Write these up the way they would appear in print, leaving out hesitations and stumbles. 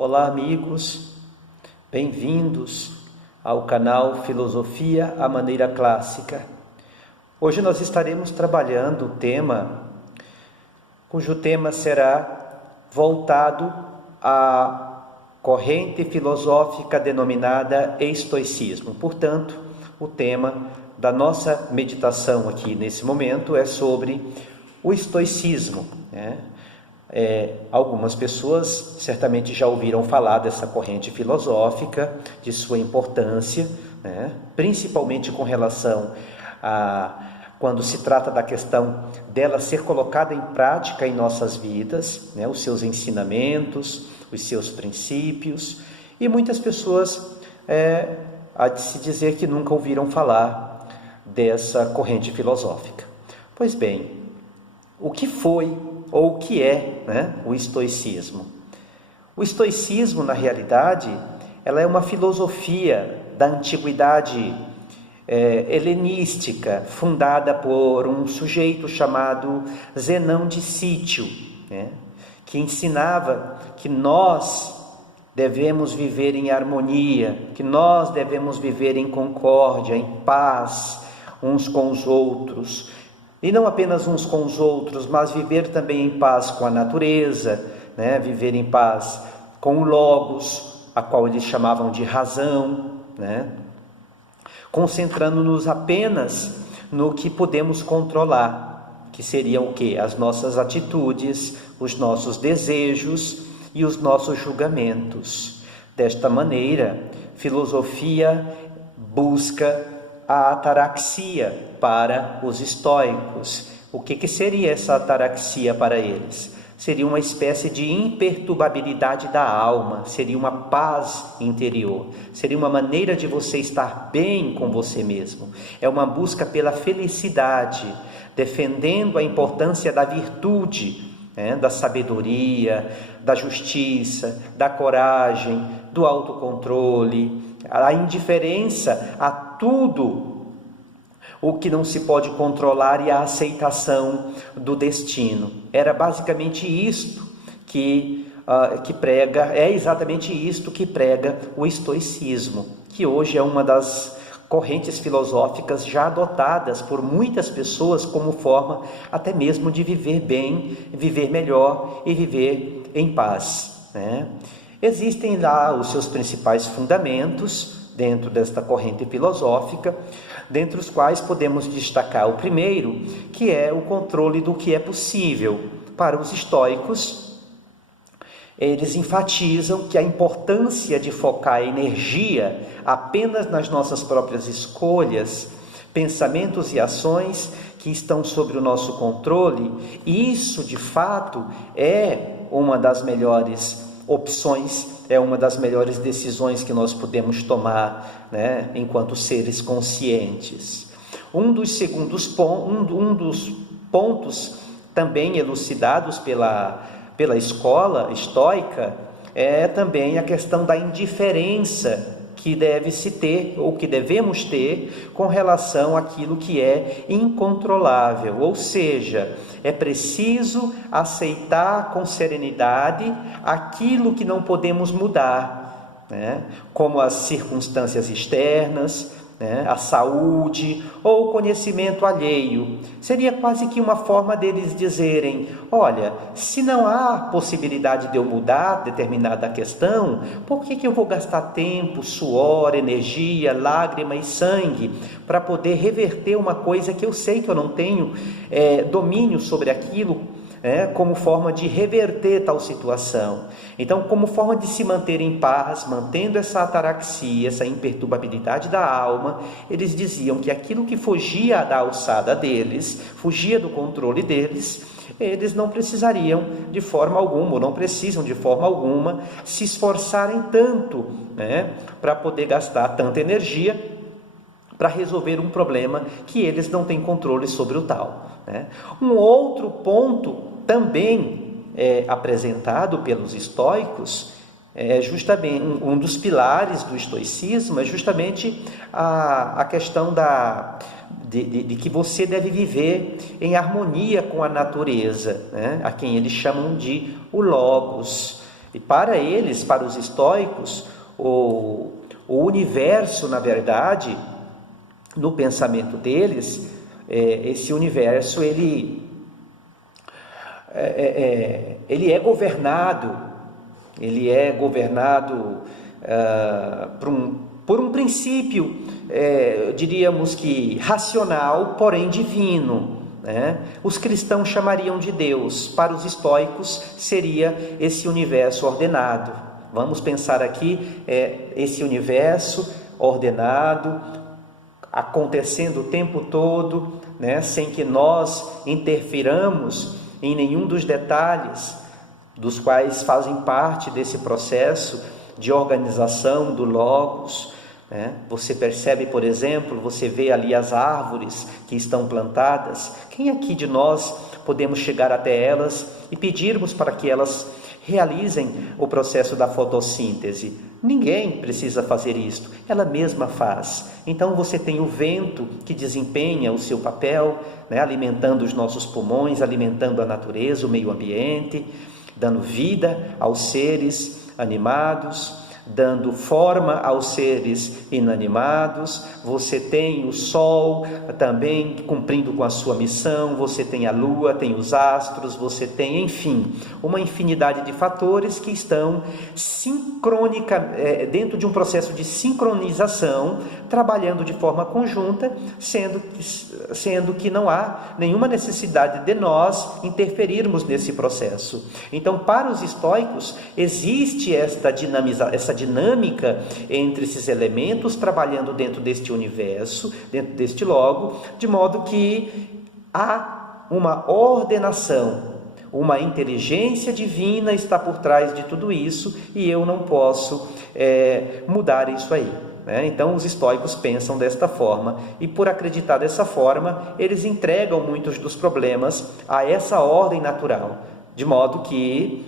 Olá, amigos, bem-vindos ao canal Filosofia à Maneira Clássica. Hoje nós estaremos trabalhando o tema, cujo tema será voltado à corrente filosófica denominada estoicismo. Portanto, o tema da nossa meditação aqui nesse momento é sobre o estoicismo, né? Algumas pessoas certamente já ouviram falar dessa corrente filosófica, de sua importância, né? Principalmente com relação a quando se trata da questão dela ser colocada em prática em nossas vidas, né? Os seus ensinamentos, os seus princípios, e muitas pessoas há de se dizer que nunca ouviram falar dessa corrente filosófica. Pois bem, o que foi ou o que é, né, o estoicismo? O estoicismo, na realidade, ela é uma filosofia da antiguidade helenística, fundada por um sujeito chamado Zenão de Cítio, né, que ensinava que nós devemos viver em harmonia, que nós devemos viver em concórdia, em paz uns com os outros. E não apenas uns com os outros, mas viver também em paz com a natureza, né? Viver em paz com o Logos, a qual eles chamavam de razão, né? Concentrando-nos apenas no que podemos controlar, que seriam o quê? As nossas atitudes, os nossos desejos e os nossos julgamentos. Desta maneira, filosofia busca a ataraxia para os estoicos. O que seria essa ataraxia para eles? Seria uma espécie de imperturbabilidade da alma, seria uma paz interior, seria uma maneira de você estar bem com você mesmo. É uma busca pela felicidade, defendendo a importância da virtude, da sabedoria, da justiça, da coragem, do autocontrole, a indiferença a tudo o que não se pode controlar e a aceitação do destino. Era basicamente isto que prega, é exatamente isto que prega o estoicismo, que hoje é uma das correntes filosóficas já adotadas por muitas pessoas como forma até mesmo de viver bem, viver melhor e viver em paz, né? Existem lá os seus principais fundamentos dentro desta corrente filosófica, dentre os quais podemos destacar o primeiro, que é o controle do que é possível. Para os estoicos, eles enfatizam que a importância de focar a energia apenas nas nossas próprias escolhas, pensamentos e ações que estão sob o nosso controle, e isso de fato é uma das melhores opções, é uma das melhores decisões que nós podemos tomar, né, enquanto seres conscientes. Um dos pontos também elucidados pela escola estoica é também a questão da indiferença que deve-se ter, ou que devemos ter, com relação àquilo que é incontrolável, ou seja, é preciso aceitar com serenidade aquilo que não podemos mudar, né? Como as circunstâncias externas, né? A saúde ou o conhecimento alheio. Seria quase que uma forma deles dizerem: olha, se não há possibilidade de eu mudar determinada questão, por que eu vou gastar tempo, suor, energia, lágrima e sangue para poder reverter uma coisa que eu sei que eu não tenho domínio sobre aquilo, como forma de reverter tal situação? Então, como forma de se manter em paz, mantendo essa ataraxia, essa imperturbabilidade da alma, eles diziam que aquilo que fugia da alçada deles, fugia do controle deles, eles não precisariam de forma alguma, ou não precisam de forma alguma, se esforçarem tanto, para poder gastar tanta energia para resolver um problema que eles não têm controle sobre o tal, né? Um outro ponto também apresentado pelos estoicos, justamente um dos pilares do estoicismo, é justamente a questão de que você deve viver em harmonia com a natureza, né? A quem eles chamam de o Logos. E para eles, para os estoicos, o universo, na verdade, no pensamento deles, esse universo ele é governado por um princípio, diríamos que racional, porém divino, né? Os cristãos chamariam de Deus, para os estoicos seria esse universo ordenado. Vamos pensar aqui, esse universo ordenado, acontecendo o tempo todo, né? Sem que nós interfiramos em nenhum dos detalhes, dos quais fazem parte desse processo de organização do Logos, né? Você percebe, por exemplo, você vê ali as árvores que estão plantadas. Quem aqui de nós podemos chegar até elas e pedirmos para que elas realizem o processo da fotossíntese? Ninguém precisa fazer isto, ela mesma faz. Então você tem o vento que desempenha o seu papel, né? Alimentando os nossos pulmões, alimentando a natureza, o meio ambiente, dando vida aos seres animados, dando forma aos seres inanimados. Você tem o sol também cumprindo com a sua missão, você tem a lua, tem os astros, você tem, enfim, uma infinidade de fatores que estão dentro de um processo de sincronização, trabalhando de forma conjunta, sendo que não há nenhuma necessidade de nós interferirmos nesse processo. Então, para os estoicos, existe essa dinâmica entre esses elementos trabalhando dentro deste universo, dentro deste logo, de modo que há uma ordenação, uma inteligência divina está por trás de tudo isso, e eu não posso mudar isso aí, né? Então os estoicos pensam desta forma, e por acreditar dessa forma, eles entregam muitos dos problemas a essa ordem natural, de modo que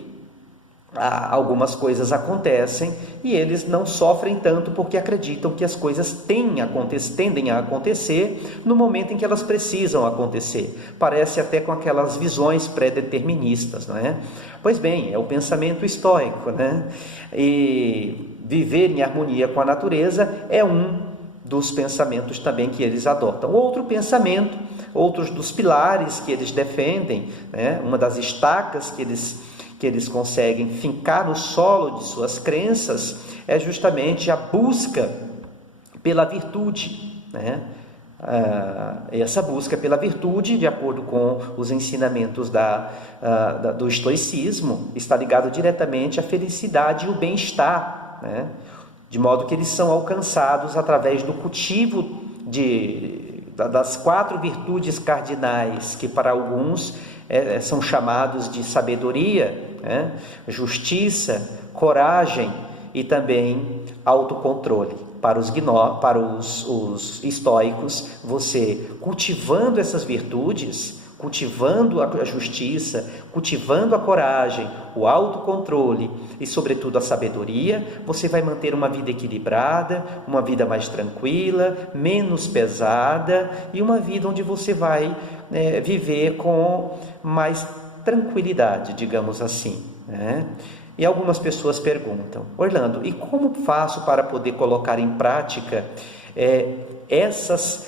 algumas coisas acontecem e eles não sofrem tanto, porque acreditam que as coisas tendem a acontecer no momento em que elas precisam acontecer. Parece até com aquelas visões pré-deterministas, não é? Pois bem, é o pensamento estoico, né? E viver em harmonia com a natureza é um dos pensamentos também que eles adotam. Outro pensamento, outros dos pilares que eles defendem, né? Uma das estacas que eles conseguem fincar no solo de suas crenças é justamente a busca pela virtude, né? Essa busca pela virtude, de acordo com os ensinamentos do estoicismo, está ligado diretamente à felicidade e o bem-estar, né? De modo que eles são alcançados através do cultivo das 4 virtudes cardinais, que para alguns são chamados de sabedoria, né? Justiça, coragem e também autocontrole. Para os estoicos, você cultivando essas virtudes, cultivando a justiça, cultivando a coragem, o autocontrole e, sobretudo, a sabedoria, você vai manter uma vida equilibrada, uma vida mais tranquila, menos pesada, e uma vida onde você vai viver com mais tranquilidade, digamos assim, né? E algumas pessoas perguntam: Orlando, e como faço para poder colocar em prática essas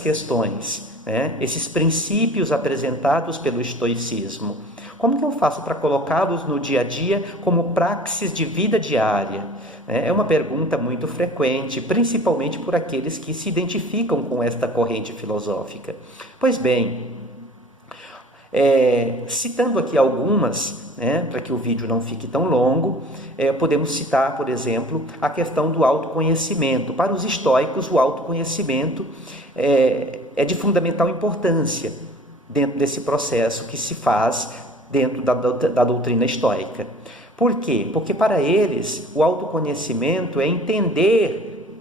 questões, né? Esses princípios apresentados pelo estoicismo? Como que eu faço para colocá-los no dia a dia como praxis de vida diária? É uma pergunta muito frequente, principalmente por aqueles que se identificam com esta corrente filosófica. Pois bem, citando aqui algumas, né, para que o vídeo não fique tão longo, podemos citar, por exemplo, a questão do autoconhecimento. Para os estoicos, o autoconhecimento é de fundamental importância dentro desse processo que se faz dentro da doutrina estoica. Por quê? Porque para eles o autoconhecimento é entender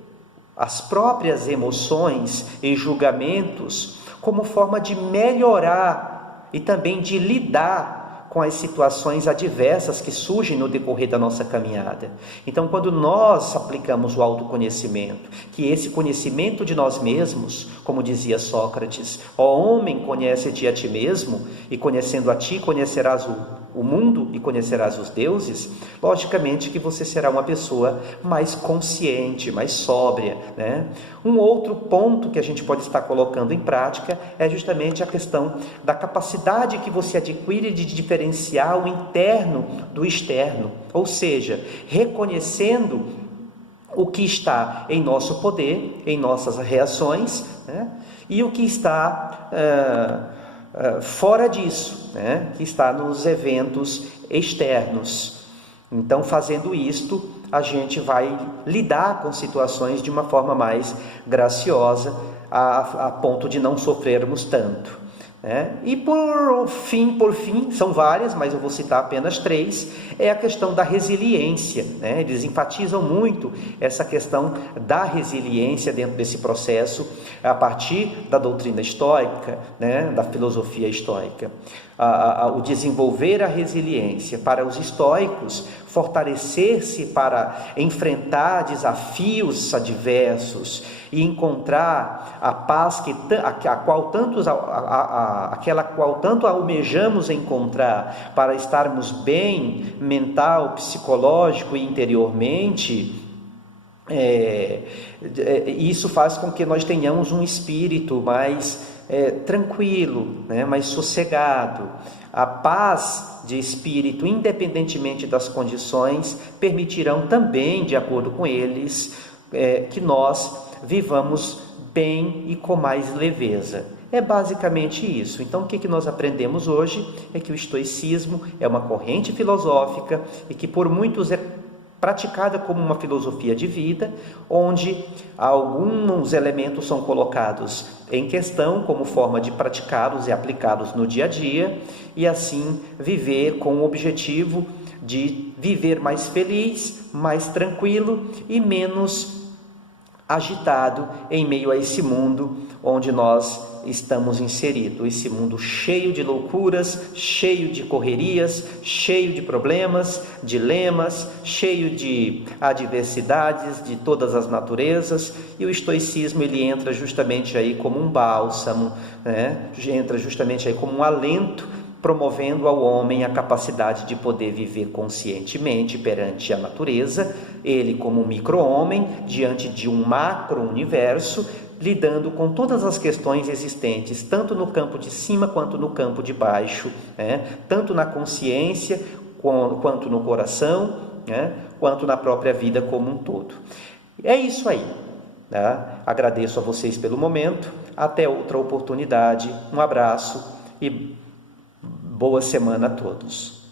as próprias emoções e julgamentos como forma de melhorar e também de lidar com as situações adversas que surgem no decorrer da nossa caminhada. Então, quando nós aplicamos o autoconhecimento, que esse conhecimento de nós mesmos, como dizia Sócrates: ó homem, conhece-te a ti mesmo, e conhecendo a ti, conhecerás o mundo e conhecerás os deuses, logicamente que você será uma pessoa mais consciente, mais sóbria, né? Um outro ponto que a gente pode estar colocando em prática é justamente a questão da capacidade que você adquire de diferenciar o interno do externo, ou seja, reconhecendo o que está em nosso poder, em nossas reações, né? E o que está fora disso, né? Que está nos eventos externos. Então, fazendo isto, a gente vai lidar com situações de uma forma mais graciosa, a ponto de não sofrermos tanto. E por fim, são várias, mas eu vou citar apenas 3, é a questão da resiliência, né? Eles enfatizam muito essa questão da resiliência dentro desse processo, a partir da doutrina estoica, né? Da filosofia estoica. O desenvolver a resiliência para os estoicos, fortalecer-se para enfrentar desafios adversos e encontrar a paz aquela qual tanto almejamos encontrar para estarmos bem mental, psicológico e interiormente. Isso faz com que nós tenhamos um espírito mais tranquilo, né, mais sossegado. A paz de espírito, independentemente das condições, permitirão também, de acordo com eles, que nós vivamos bem e com mais leveza. É basicamente isso. Então, o que nós aprendemos hoje é que o estoicismo é uma corrente filosófica e que por muitos é praticada como uma filosofia de vida, onde alguns elementos são colocados em questão como forma de praticá-los e aplicá-los no dia a dia, e assim viver com o objetivo de viver mais feliz, mais tranquilo e menos agitado em meio a esse mundo onde nós estamos inseridos, esse mundo cheio de loucuras, cheio de correrias, cheio de problemas, dilemas, cheio de adversidades de todas as naturezas, e o estoicismo ele entra justamente aí como um bálsamo, né? Entra justamente aí como um alento, promovendo ao homem a capacidade de poder viver conscientemente perante a natureza, ele como um micro-homem, diante de um macro-universo, lidando com todas as questões existentes, tanto no campo de cima quanto no campo de baixo, né? Tanto na consciência quanto no coração, né? Quanto na própria vida como um todo. É isso aí. Né? Agradeço a vocês pelo momento, até outra oportunidade, um abraço e boa semana a todos.